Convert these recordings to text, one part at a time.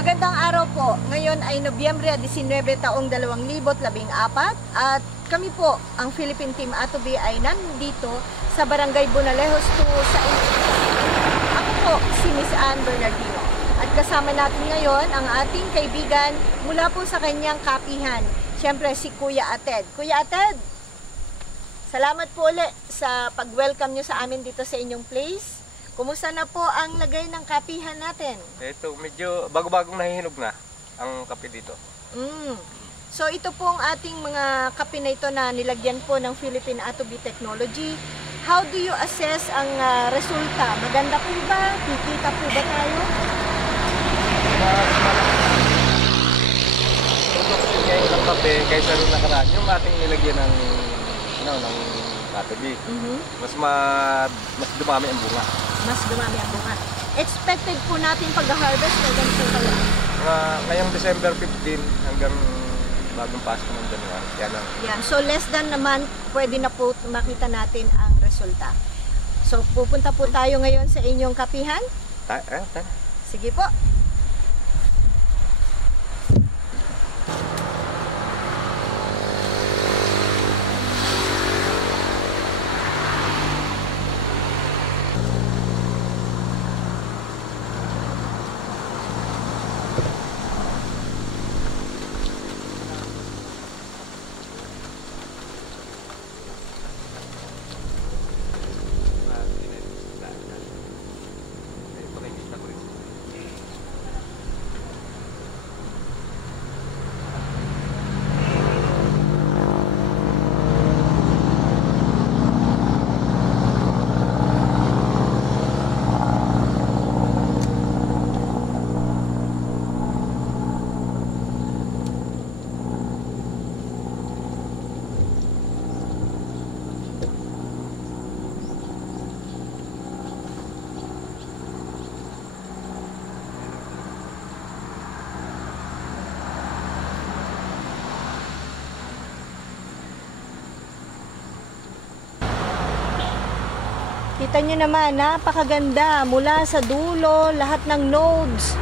Magandang araw po. Ngayon ay Nobyembre 19 taong 2014 at kami po, ang Philippine Team Atobi ay nandito sa Barangay Bunalejos 2 sa Ako po si Miss Ann Bernardino at kasama natin ngayon ang ating kaibigan mula po sa kanyang kapihan. Siyempre si Kuya Ated. Kuya Ated, salamat po ulit sa pag-welcome nyo sa amin dito sa inyong place. Kumusta na po ang lagay ng kapihan natin? Ito, medyo bago-bagong nahihinog na ang kape dito. So ito po ang ating mga kape na ito na nilagyan po ng Philippine Atobi Technology. How do you assess ang resulta? Maganda po ba? Kikita po ba tayo? Tutok ngayon ng kape kaysa nung nakaraan. Yung ating nilagyan ng Atobi. Mas dumami ang bunga. Mas dumami ang bunga. Expected po natin pag-harvest na ganito pala. Ngayong December 15 hanggang bagong Pasko ng January. Yan lang. Yan. So less than naman, pwede na po makita natin ang resulta. So pupunta po tayo ngayon sa inyong kapihan. Tara. Sige po. Kita nyo naman, napakaganda. Mula sa dulo, lahat ng nodes.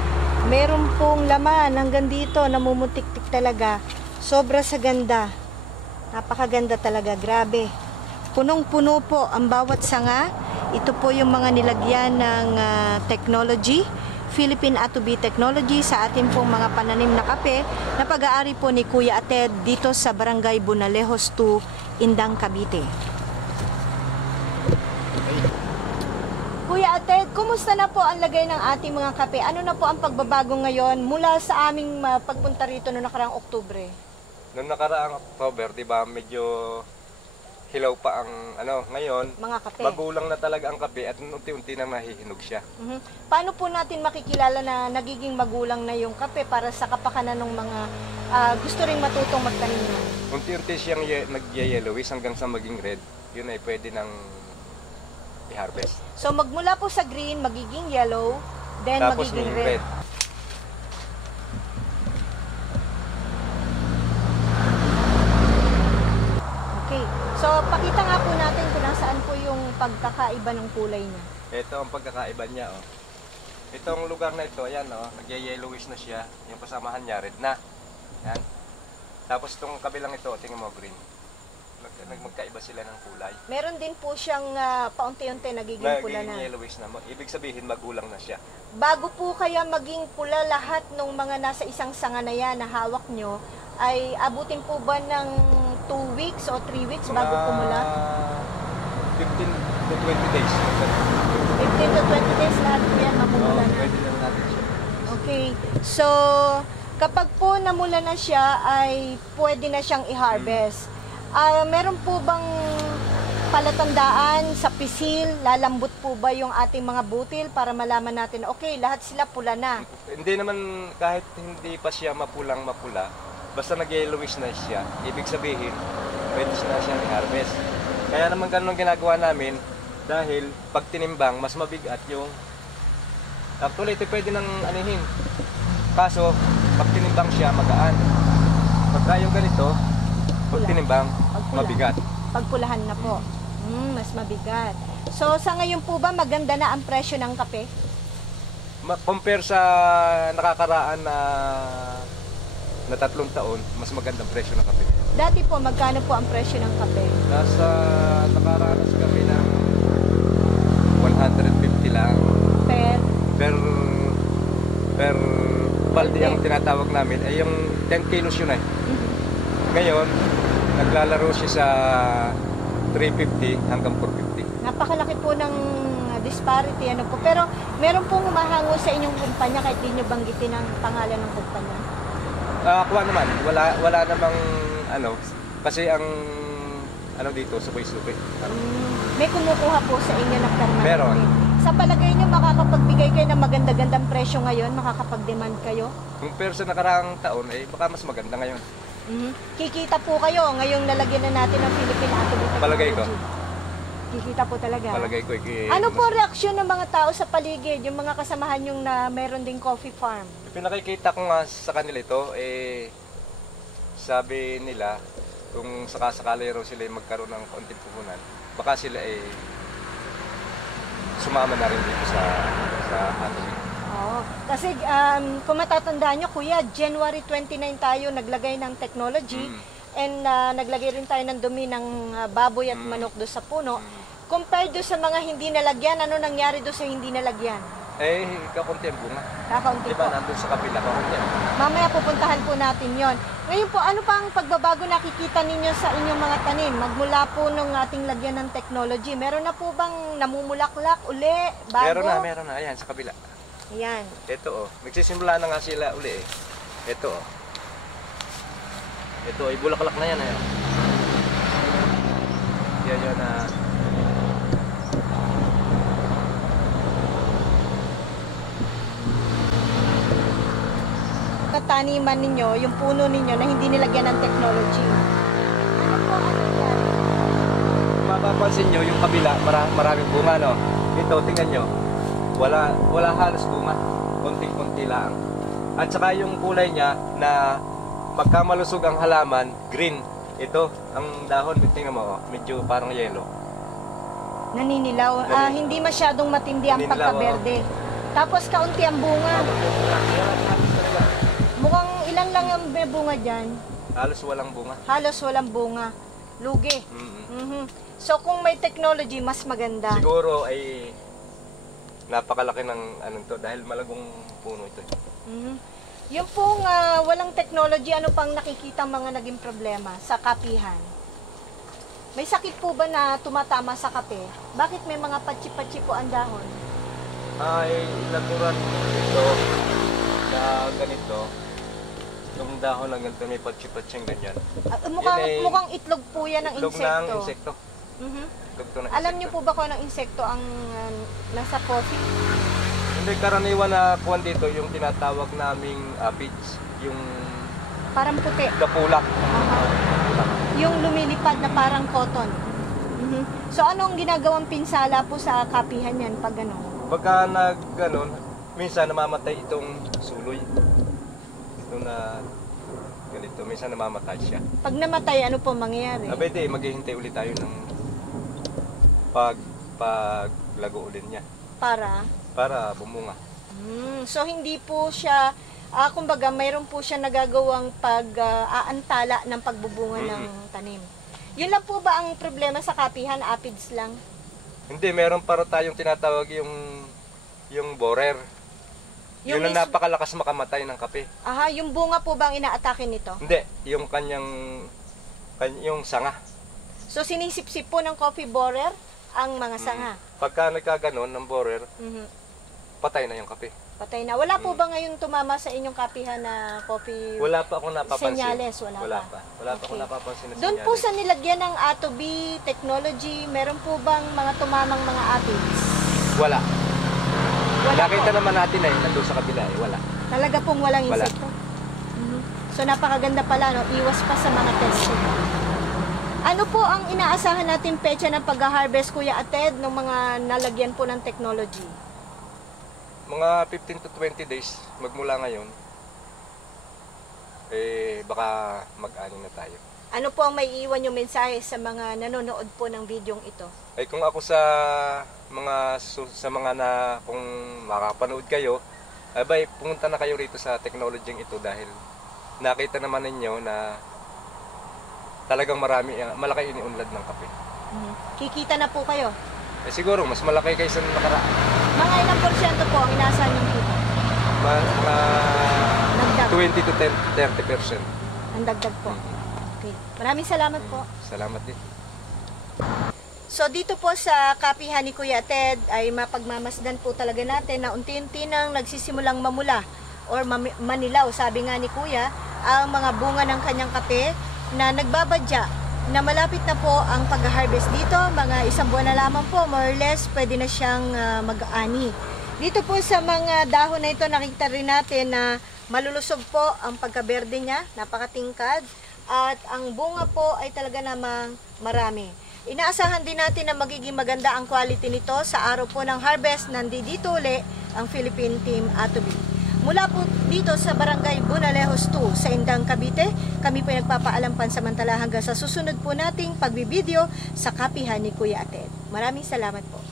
Meron pong laman hanggang dito, namumutik-tik talaga. Sobra sa ganda. Napakaganda talaga, grabe. Punong-puno po ang bawat sanga. Ito po yung mga nilagyan ng technology. Philippine Atobi Technology sa ating pong mga pananim na kape na pag-aari po ni Kuya Ated dito sa Barangay Bunalejos 2, Indang, Cavite. Kuya Ated, kumusta na po ang lagay ng ating mga kape? Ano na po ang pagbabago ngayon mula sa aming pagpunta rito noong nakaraang Oktubre? Noong nakaraang October, di ba, medyo hilaw pa ang ngayon. Mga kape. Magulang na talaga ang kape at unti-unti na mahihinog siya. Paano po natin makikilala na nagiging magulang na yung kape para sa kapakanan ng mga gusto ring matutong magtanim? Unti-unti siyang nag-yellowish hanggang sa maging red. Yun ay pwede nang i-harvest. So magmula po sa green, magiging yellow, then Tapos magiging yung red. Okay. So pakita nga po natin kung nasaan po yung pagkakaiba ng kulay niya. Ito ang pagkakaiba niya. Itong lugar na ito, ayan, nag-yellowish na siya. Yung kasamahan niya, red na. Yan. Tapos itong kabilang ito, tingnan mo, green. Magkaiba sila ng kulay. Meron din po siyang paunti-unti nagiging pula na. Nagiging yellowish na. Ibig sabihin, magulang na siya. Bago po kaya maging pula lahat ng mga nasa isang sanga na yan na hawak nyo, ay abutin po ba ng 2 weeks o 3 weeks bago pumula? 15 to 20 days. 15 to 20 days lahat po yan mamumula na. Pwede na natin siya. Okay. So, kapag po namula na siya, ay pwede na siyang i-harvest. Meron po bang palatandaan sa pisil, lalambot po ba yung ating mga butil para malaman natin, okay, lahat sila pula na? Hindi naman, kahit hindi pa siya mapula, basta nag-yellowish na siya, ibig sabihin, pwede na siya i-harvest. Kaya naman ganun ang ginagawa namin, dahil pag tinimbang, mas mabigat yung, actually, ito pwede nang anihin. Kaso, pag tinimbang siya, magaan. Pagka yung ganito, pag tinimbang, mabigat. Pagpulahan na po. Mas mabigat. So, sa ngayon po ba maganda na ang presyo ng kape? compare sa nakakaraan na 3 taon, mas magandang presyo ng kape. Dati po, magkano po ang presyo ng kape? Nakaranas kami ng 150 lang Per? per balde ang tinatawag namin ay yung 10 kilos yun eh. Ngayon, naglalaro siya sa 350 hanggang 450. Napakalaki po ng disparity. Ano po. Pero meron pong humahango sa inyong kumpanya kahit di nyo banggitin ang pangalan ng kumpanya. Kuha naman, wala namang ano, kasi ang ano dito, subay-subay. May kumukuha po sa inyo ng permanente. Meron. Sa palagay nyo, makakapagbigay kayo ng maganda-gandang presyo ngayon? Makakapag-demand kayo? Compare sa nakaraang taon, eh baka mas maganda ngayon. Kikita po kayo ngayong nalagyan na natin ng Philippine Atomy Technology. Palagay ko. Kikita po talaga. Palagay ko. Ano po reaksyon ng mga tao sa paligid, yung mga kasamahan yung na meron ding coffee farm? Pinakikita ko nga sa kanila ito, sabi nila, kung sakasakali raw sila magkaroon ng konting puhunan, baka sila sumama na rin dito sa Atomy. Oo. Kasi kung matatandaan nyo, Kuya, January 29 tayo naglagay ng technology and naglagay rin tayo ng dumi ng baboy at manok doon sa puno. Compared doon sa mga hindi nalagyan, ano nangyari doon sa hindi nalagyan? Kakunti ang bunga. Kakaunti Diba po. nandun sa kabila, kakunti ang bunga. Mamaya pupuntahan po natin yon. Ngayon po, ano pa ang pagbabago nakikita ninyo sa inyong mga tanim? Magmula po nung ating lagyan ng technology, meron na po bang namumulaklak uli, bago? Meron na. Ayan, sa kabila. Ayan. Ito nagsisimula na nga sila uli eh. Ito ay bulaklak na yan. Ayan. Yan na. Kataniman ninyo, yung puno ninyo na hindi nilagyan ng technology. Ano po ang nangyari? Mapapansin nyo, yung kabila, maraming bunga, no? Ito, tingnan nyo. Wala halos bunga. Konting-konti lang. At saka yung kulay niya na pagka malusog ang halaman, green. Ito, ang dahon, tingnan mo, medyo parang yellow. Naninilaw. Hindi masyadong matindi ang Naninilaw, pagkaberde. Tapos kaunti ang bunga. Mukhang ilan lang ang may bunga dyan. Halos walang bunga. Halos walang bunga. Lugi. So kung may technology, mas maganda. Siguro ay napakalaki ng to dahil malagong puno ito. Yung pong walang technology, ano pang nakikita mga naging problema sa kapihan? May sakit po ba na tumatama sa kape? Bakit may mga patsi-patsi po ang dahon? Ay natural ito na ganito. Itong dahon ng ganito may patsi-patsing ganyan. Mukhang itlog po yan ng Itlog insekto. ng insekto. Itlog to ng Alam insekto. niyo po ba kung anong insekto ang nasa coffee? Hindi karaniwan na kuwan dito yung tinatawag naming aphids, yung Parang puti. kapulak. Yung lumilipad na parang cotton. So anong ginagawang pinsala po sa kapihan yan pag ano? Pagka ganon, minsan namamatay itong suloy. Ito na ganito, minsan namamatay siya. Pag namatay, ano po mangyayari? Abede, maghihintay ulit tayo ng paglago ulit niya para bumunga. So hindi po siya, kumbaga mayroon po siya nagagawang pag-aantala ng pagbubunga ng tanim. Yun lang po ba ang problema sa kapihan? Aphids lang? Hindi, meron para tayong tinatawag yung borer. Yun ang napakalakas makamatay ng kape. Aha, yung bunga po ba ang inaatake nito? Hindi, yung yung sanga. So sinisipsip po ng coffee borer ang mga sanga? Pagka nagkaganon ng borer, patay na yung kape. Patay na. Wala po ba ngayon tumama sa inyong kapihan na coffee? Wala pa akong napapansin. Senyales, wala pa. Wala pa akong napapansin na Doon po senyales. sa nilagyan ng Atomy Technology, meron po bang mga tumamang mga aphids? Wala. Wala Nakita po. naman natin nandun sa kabila wala. Talaga pong walang Wala. insekto? So napakaganda pala, no? Iwas pa sa mga testing. Ano po ang inaasahan natin petsa ng pag-harvest, Kuya Ated, ng mga nalagyan po ng technology? Mga 15 to 20 days magmula ngayon, baka mag-ani na tayo. Ano po ang may iwan yung mensahe sa mga nanonood po ng videong ito? Ay kung ako sa mga kung makapanood kayo, Abay, pumunta na kayo rito sa technology ito dahil nakita naman ninyo na talagang malaki iniunlad ng kape. Kikita na po kayo. Eh siguro, mas malaki kaysa nung nakaraan. Mga ilang porsyento po ang inaasahan yung kita? Mga Nagdag. 20 to 30%. Ang dagdag po. Okay. Maraming salamat po. Salamat din. So dito po sa kapihan ni Kuya Ted ay mapagmamasdan po talaga natin na unti-unti nang nagsisimulang mamula or manilaw, sabi nga ni Kuya, ang mga bunga ng kanyang kape na nagbabadya na malapit na po ang pag-harvest dito. Mga isang buwan na lamang po, more or less, pwede na siyang mag-ani. Dito po sa mga dahon na ito, nakita rin natin na malulusob po ang pagkaberde niya, napakatingkad, at ang bunga po ay talaga namang marami. Inaasahan din natin na magiging maganda ang quality nito sa araw po ng harvest. Nandito uli ang Philippine Team Atobi. Mula po dito sa Barangay Bunalejos 2 sa Indang, Cavite, kami po nagpapaalam pansamantala hanggang sa susunod po nating pagbibideo sa kapihan ni Kuya Ted. Maraming salamat po.